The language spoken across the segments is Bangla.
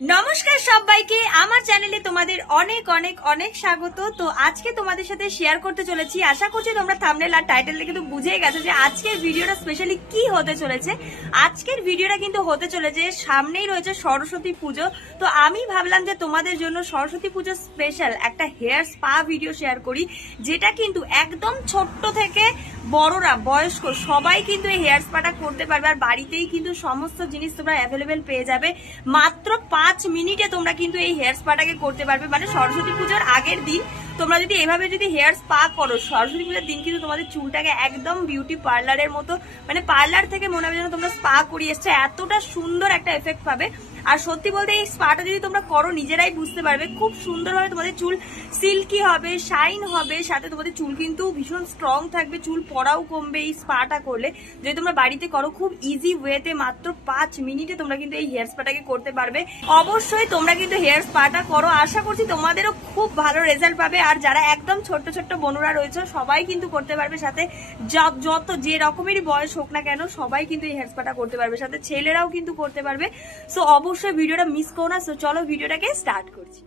নমস্কার সবাইকে, আমার চ্যানেলে তোমাদের অনেক অনেক অনেক স্বাগত। তো আজকে তোমাদের সাথে শেয়ার করতে চলেছি, আশা করছি তোমরা থাম্বনেল আর টাইটেল দেখে তো বুঝেই গেছো যে আজকের ভিডিওটা স্পেশালি কি হতে চলেছে। আজকের ভিডিওটা কিন্তু হতে চলেছে, সামনেই রয়েছে সরস্বতী পুজো। তো আমি ভাবলাম যে তোমাদের জন্য সরস্বতী পুজো স্পেশাল একটা হেয়ার স্পা ভিডিও শেয়ার করি, যেটা কিন্তু একদম ছোট্ট থেকে বড়রা বয়স্ক সবাই কিন্তু এই হেয়ার স্পাটা করতে পারবে। আর বাড়িতেই কিন্তু সমস্ত জিনিস তোমরা অ্যাভেলেবেল পেয়ে যাবে। মাত্র 5 মিনিটে তোমরা কিন্তু এই হেয়ার স্পাটাকে করতে পারবে। মানে সরস্বতী পুজোর আগের দিন তোমরা যদি এভাবে যদি হেয়ার স্পা করো, সরস্বতী পুজোর দিন কিন্তু তোমাদের চুলটাকে একদম বিউটি পার্লারের মতো, মানে পার্লার থেকে মনে হবে যেন তোমরা স্পা করিয়ে এসছো, এতটা সুন্দর একটা এফেক্ট পাবে। আর সত্যি বলতে এই স্পাটা যদি তোমরা করো নিজেরাই বুঝতে পারবে খুব সুন্দরভাবে তোমাদের চুল সিল্কি হবে, শাইন হবে, সাথে তোমাদের চুল কিন্তু ভীষণ স্ট্রং থাকবে, চুল পড়াও কমবে এই স্পাটা করলে। যদি তোমরা বাড়িতে করো খুব ইজি ওয়েতে মাত্র 5 মিনিটে তোমরা কিন্তু এই হেয়ার স্পাটাকে করতে পারবে। অবশ্যই তোমরা কিন্তু হেয়ার স্পাটা করো, আশা করছি তোমাদেরও খুব ভালো রেজাল্ট পাবে। আর যারা একদম ছোট্ট ছোট্ট বনুরা রয়েছে সবাই কিন্তু করতে পারবে, সাথে যত যে রকমেরই বয়স হোক না কেন সবাই কিন্তু এই হেয়ার স্পাটা করতে পারবে, সাথে ছেলেরাও কিন্তু করতে পারবে। সো অবশ্যই ভিডিওটা মিস করো না। সো চলো ভিডিওটাকে স্টার্ট করছি।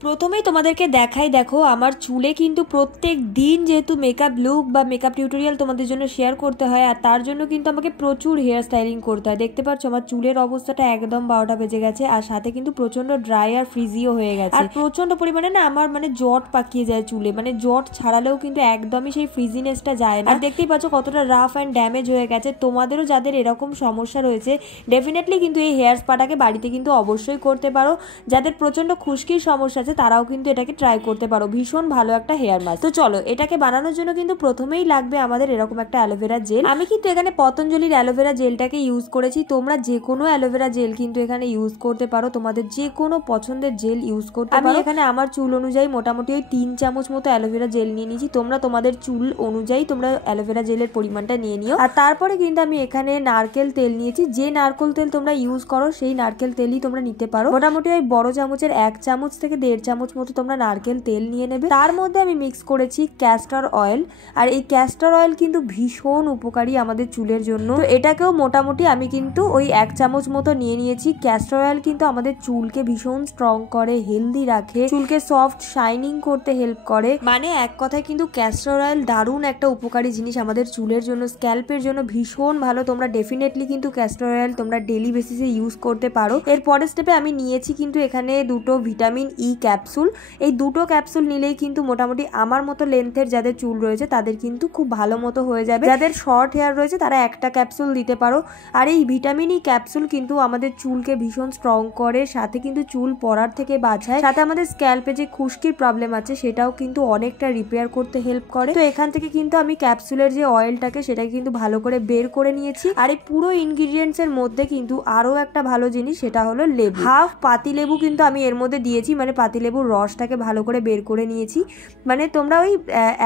প্রথমেই তোমাদেরকে দেখাই, দেখো আমার চুলে কিন্তু প্রত্যেক দিন যেহেতু মেকআপ লুক বা মেকআপ টিউটোরিয়াল তোমাদের জন্য শেয়ার করতে হয়, আর তার জন্য কিন্তু আমাকে প্রচুর হেয়ার স্টাইলিং করতে হয়। দেখতে পাচ্ছ আমার চুলের অবস্থাটা একদম 12টা বেজে গেছে, আর সাথে কিন্তু প্রচন্ড ড্রাই আর ফ্রিজিও হয়ে গেছে, আর প্রচন্ড পরিমাণে না আমার মানে জট পাকিয়ে যায় চুলে, মানে জট ছাড়ালেও কিন্তু একদমই সেই ফ্রিজিনেসটা যায় না। আর দেখতেই পাচ্ছ কতটা রাফ অ্যান্ড ড্যামেজ হয়ে গেছে। তোমাদেরও যাদের এরকম সমস্যা রয়েছে ডেফিনেটলি কিন্তু এই হেয়ার স্পাটাকে বাড়িতে কিন্তু অবশ্যই করতে পারো। যাদের প্রচন্ড খুশকির সমস্যা আছে তারাও কিন্তু এটাকে ট্রাই করতে পারো, ভীষণ ভালো একটা হেয়ার মাস্ক। তো চলো এটাকে বানানোর জন্য কিন্তু প্রথমেই লাগবে আমাদের এরকম একটা অ্যালোভেরা জেল। আমি কিন্তু এখানে পতঞ্জলির অ্যালোভেরা জেলটাকে ইউজ করেছি, তোমরা যে কোনো অ্যালোভেরা জেল কিন্তু এখানে ইউজ করতে পারো, তোমাদের যে কোনো পছন্দের জেল ইউজ করতে পারো। আমি এখানে আমার চুল অনুযায়ী মোটামুটি ওই 3 চামচ মতো অ্যালোভেরা জেল নিয়ে নিয়েছি, তোমরা তোমাদের চুল অনুযায়ী তোমরা অ্যালোভেরা জেলের পরিমাণটা নিয়ে নিও। আর তারপরে কিন্তু আমি এখানে নারকেল তেল নিয়েছি, যে নারকেল তেল তোমরা ইউজ করো সেই নারকেল তেলই তোমরা নিতে পারো। মোটামুটি ওই বড় চামচের 1 চামচ থেকে 1.5 চামচ মতো তোমরা নারকেল তেল নিয়ে নেবে। তার মধ্যে আমি মিক্স করেছি ক্যাস্টর অয়েল, আর এই ক্যাস্টর অয়েল কিন্তু ভীষণ উপকারী আমাদের চুলের জন্য। তো এটাকেও মোটামুটি আমি কিন্তু ওই 1 চামচ মতো নিয়ে নিয়েছি। ক্যাস্টর অয়েল কিন্তু আমাদের চুলকে ভীষণ স্ট্রং করে, হেলদি রাখে, চুলকে সফট শাইনিং করতে হেল্প করে। মানে এক কথায় কিন্তু ক্যাস্টর অয়েল দারুণ একটা উপকারী জিনিস আমাদের চুলের জন্য, স্ক্যাল্পের জন্য ভীষণ ভালো। তোমরা ডেফিনেটলি কিন্তু ক্যাস্টর অয়েল তোমরা ডেইলি বেসিসে ইউজ করতে পারো। এর পরের স্টেপে আমি নিয়েছি কিন্তু এখানে 2টো ভিটামিন ই ক্যাপসুল। এই 2টো ক্যাপসুল নিলেই কিন্তু মোটামুটি আমার মতো লেন্থের যাদের চুল রয়েছে তাদের কিন্তু খুব ভালো মতো হয়ে যাবে। যাদের শর্ট হেয়ার রয়েছে তারা একটা ক্যাপসুল দিতে পারো। আর এই ভিটামিন ই ক্যাপসুল কিন্তু আমাদের চুলকে ভীষণ স্ট্রং করে, সাথে কিন্তু চুল পড়ার থেকে বাঁচায়, সাথে আমাদের স্ক্যাল্পে যে খুশকির প্রবলেম আছে সেটাও কিন্তু অনেকটা রিপেয়ার করতে হেল্প করে। তো এখান থেকে কিন্তু আমি ক্যাপসুলের যে অয়েলটাকে সেটাকে কিন্তু ভালো করে বের করে নিয়েছি। আর এই পুরো ইনগ্রিডিয়েন্টস এর মধ্যে কিন্তু আরো একটা ভালো জিনিস, সেটা হলো লেবু। হাফ পাতিলেবু কিন্তু আমি এর মধ্যে দিয়েছি, মানে পাতিলেবুর রসটাকে ভালো করে বের করে নিয়েছি। মানে তোমরা ওই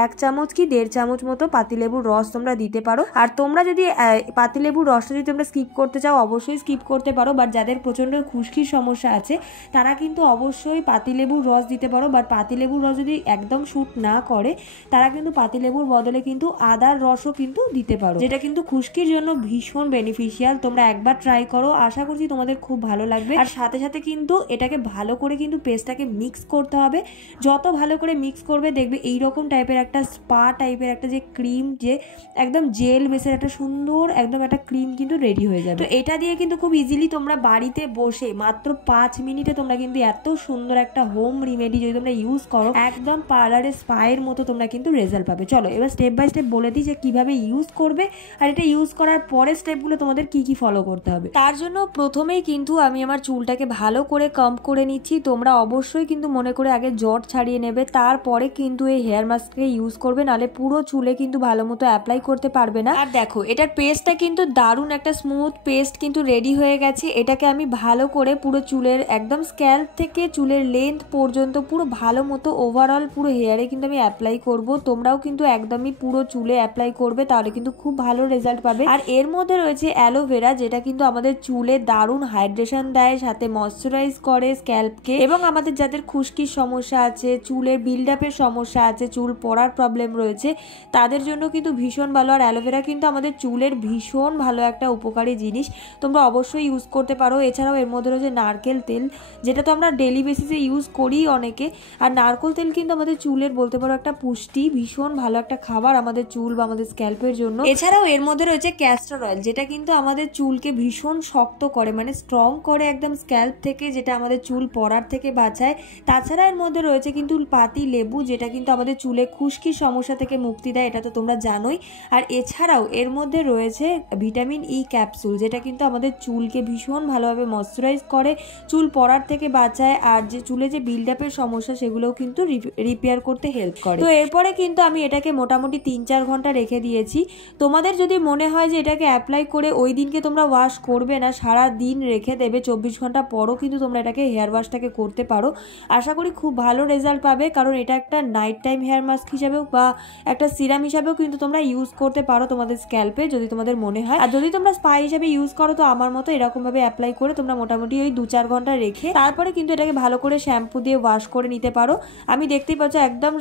1 চামচ কি 1.5 চামচ মতো পাতিলেবুর রস তোমরা দিতে পারো। আর তোমরা যদি পাতিলেবুর রসটা যদি তোমরা স্কিপ করতে চাও অবশ্যই স্কিপ করতে পারো, বাট যাদের প্রচন্ড খুশকির সমস্যা আছে তারা কিন্তু অবশ্যই পাতিলেবুর রস দিতে পারো। বাট পাতিলেবুর রস যদি একদম শুট না করে তারা কিন্তু পাতিলেবুর বদলে কিন্তু আদার রসও কিন্তু দিতে পারো, যেটা কিন্তু খুশকির জন্য ভীষণ বেনিফিশিয়াল। তোমরা একবার ট্রাই করো, আশা করছি তোমাদের খুব ভালো লাগবে। আর সাথে সাথে কিন্তু এটাকে ভালো করে কিন্তু পেস্টটাকে মিক্স করতে হবে। যত ভালো করে মিক্স করবে দেখবে এইরকম টাইপের একটা স্পা টাইপের একটা যে ক্রিম, যে একদম জেল বেসের একটা সুন্দর একদম একটা ক্রিম কিন্তু রেডি হয়ে যাবে। তো এটা দিয়ে কিন্তু খুব ইজিলি তোমরা বাড়িতে বসে মাত্র 5 মিনিটে তোমরা কিন্তু এত সুন্দর একটা হোম রিমেডি যদি তোমরা ইউজ করো একদম পার্লারের স্পায়ের মতো তোমরা কিন্তু রেজাল্ট পাবে। চলো এবার স্টেপ বাই স্টেপ বলে দিই যে কিভাবে ইউজ করবে, আর এটা ইউজ করার পরে স্টেপগুলো তোমাদের কি কি ফলো করতে হবে। তার জন্য প্রথমেই কিন্তু আমি আমার চুলটাকে ভালো করে কম্ব করে নিচ্ছি। তোমরা অবশ্যই কিন্তু মনে করে আগে জট ছাড়িয়ে নেবে, তারপরে কিন্তু এই হেয়ার মাস্ককে ইউজ করবে, নাহলে পুরো চুলে কিন্তু ভালো মতো অ্যাপ্লাই করতে পারবে না। আর দেখো এটার পেস্টটা কিন্তু দারুণ একটা স্মুথ পেস্ট কিন্তু রেডি হয়ে গেছে। এটাকে আমি ভালো করে পুরো চুলের একদম স্ক্যাল্প থেকে চুলের লেন্থ পর্যন্ত পুরো ভালো মতো ওভারঅল পুরো হেয়ারে কিন্তু আমি অ্যাপ্লাই করব। তোমরাও কিন্তু একদমই পুরো চুলে অ্যাপ্লাই করবে, তাহলে কিন্তু খুব ভালো রেজাল্ট পাবে। আর এর মধ্যে রয়েছে অ্যালোভেরা, যেটা কিন্তু আমাদের চুলে দারুণ হাইড্রেশন দেয়, সাথে ময়শ্চারাইজ করে স্ক্যাল্পকে, এবং আমাদের যাদের যাদের খুশকির সমস্যা আছে, চুলের বিল্ডআপের সমস্যা আছে, চুল পড়ার প্রবলেম রয়েছে, তাদের জন্য কিন্তু ভীষণ ভালো। আর অ্যালোভেরা কিন্তু আমাদের চুলের ভীষণ ভালো একটা উপকারী জিনিস, তোমরা অবশ্যই ইউজ করতে পারো। এছাড়াও এর মধ্যে রয়েছে নারকেল তেল, যেটা তো আমরা ডেলি বেসিসে ইউজ করি অনেকে। আর নারকেল তেল কিন্তু আমাদের চুলের বলতে পারো একটা পুষ্টি, ভীষণ ভালো একটা খাবার আমাদের চুল বা আমাদের স্ক্যাল্পের জন্য। এছাড়াও এর মধ্যে রয়েছে ক্যাস্টর অয়েল, যেটা কিন্তু আমাদের চুলকে ভীষণ শক্ত করে, মানে স্ট্রং করে একদম স্ক্যাল্প থেকে, যেটা আমাদের চুল পড়ার থেকে বাঁচায়। তাছাড়া এর মধ্যে রয়েছে কিন্তু পাতি লেবু, যেটা কিন্তু আমাদের চুলে খুশকির সমস্যা থেকে মুক্তি দেয়, এটা তো তোমরা জানোই। আর এছাড়াও এর মধ্যে রয়েছে ভিটামিন ই ক্যাপসুল, যেটা কিন্তু আমাদের চুলকে ভীষণ ভালোভাবে ময়শ্চারাইজ করে, চুল পড়ার থেকে বাঁচায়। আর যে চুলে যে বিল্ডআপের সমস্যা সেগুলোও কিন্তু রিপেয়ার করতে হেল্প করে। তো এরপরে কিন্তু আমি এটাকে মোটামুটি 3-4 ঘন্টা রেখে দিয়েছি। তোমাদের যদি মনে হয় যে এটাকে অ্যাপ্লাই করে ওই দিনকে তোমরা ওয়াশ করবে না, সারা দিন রেখে দেবে, 24 ঘন্টা পরও কিন্তু তোমরা এটাকে হেয়ার ওয়াশটাকে করতে পারো। আশা করি খুব ভালো রেজাল্ট পাবে, কারণ এটা একটা নাইট টাইম হেয়ার মাস্ক হিসাবেও বা একটা সিরাম হিসাবেও কিন্তু তোমরা ইউজ করতে পারো তোমাদের স্ক্যাল্পে, যদি তোমাদের মনে হয়। আর যদি তোমরা স্পা হিসাবে ইউজ করো তো আমার মতো এরকম ভাবে অ্যাপ্লাই করে তোমরা মোটামুটি ওই 2-4 ঘন্টা রেখে তারপরে কিন্তু এটাকে ভালো করে শ্যাম্পু দিয়ে ওয়াশ করে নিতে পারো। আমি দেখতেই পাচ্ছ একদম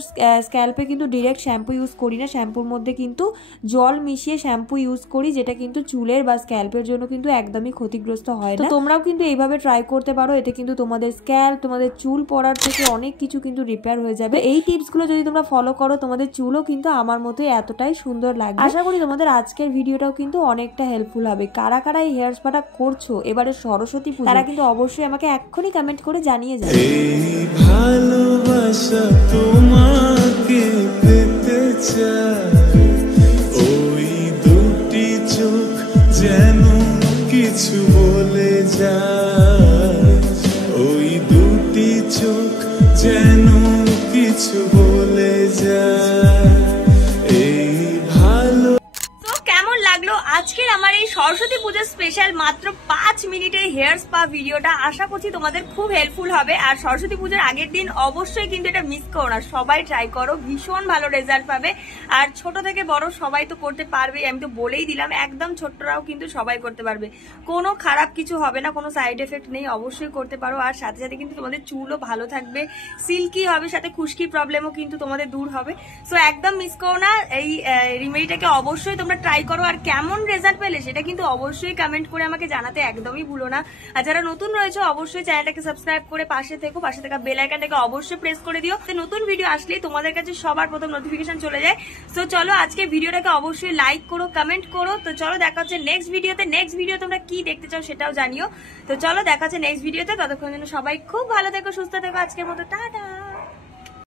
স্ক্যাল্পে কিন্তু ডিরেক্ট শ্যাম্পু ইউজ করি না, শ্যাম্পুর মধ্যে কিন্তু জল মিশিয়ে শ্যাম্পু ইউজ করি, যেটা কিন্তু চুলের বা স্ক্যাল্পের জন্য কিন্তু একদমই ক্ষতিগ্রস্ত হয় না। তোমরাও কিন্তু এইভাবে ট্রাই করতে পারো, এতে কিন্তু তোমাদের স্ক্যাল্প, তোমাদের চুল পড়ার থেকে অনেক কিছু কিন্তু রিপেয়ার হয়ে যাবে। এই টিপসগুলো যদি তোমরা ফলো করো তোমাদের চুলও কিন্তু আমার মতোই এতটাই সুন্দর লাগবে। আশা করি তোমাদের আজকের ভিডিওটাও কিন্তু অনেকটা হেল্পফুল হবে। কারা কারা এই হেয়ার স্পাটা করছো এবারে সরস্বতী পূজা, তারা কিন্তু অবশ্যই আমাকে এক্ষুনি কমেন্ট করে জানিয়ে যাবে। ভালোবাসা তোমাকে পেতে চাই, ওই দুটি চোখ যেন কিছু বলে যায়, ওই দুটি চোখ যেন কিছু বলে যায়। এই ভালো কেমন লাগলো আজকের আমার এই সরস্বতী পূজার স্পেশাল মাত্র 5 মিনিটের হেয়ার স্পা ভিডিওটা? আশা করছি তোমাদের খুব হেল্পফুল হবে। আর সরস্বতী পূজার আগের দিন অবশ্যই কিন্তু এটা মিস করো না, সবাই ট্রাই করো, ভীষণ ভালো রেজাল্ট পাবে। আর ছোট থেকে বড় সবাই তো করতে পারবে, আমি তো বলেই দিলাম, একদম ছোটরাও কিন্তু সবাই করতে পারবে, কোনো খারাপ কিছু হবে না, কোনো সাইড এফেক্ট নেই, অবশ্যই করতে পারো। আর সাথে সাথে কিন্তু তোমাদের চুলও ভালো থাকবে, সিল্কি হবে, সাথে খুশকি প্রবলেমও কিন্তু তোমাদের দূর হবে। সো একদম মিস করো না, এই রেমেডিটাকে অবশ্যই তোমরা ট্রাই করো। আর কেমন রেজাল্ট পেলে সেটা কিন্তু অবশ্যই কমেন্ট করে আমাকে জানাতে একদমই ভুলো না। আর যারা নতুন রয়েছে অবশ্যই চ্যানেলটাকে সাবস্ক্রাইব করে পাশে থেকো, পাশে থাকা বেল আইকনটাকে অবশ্যই প্রেস করে দিও, নতুন ভিডিও আসলেই তোমাদের কাছে সবার প্রথম নোটিফিকেশন চলে যায়। সো চলো আজকে ভিডিওটাকে অবশ্যই লাইক করো, কমেন্ট করো। তো চলো দেখা হচ্ছে নেক্সট ভিডিওতে। নেক্সট ভিডিও তোমরা কি দেখতে চাও সেটাও জানিও। তো চলো দেখা হচ্ছে নেক্সট ভিডিওতে, ততক্ষণ জন্য সবাই খুব ভালো থেকো, সুস্থ থেকো। আজকের মতো টাটা।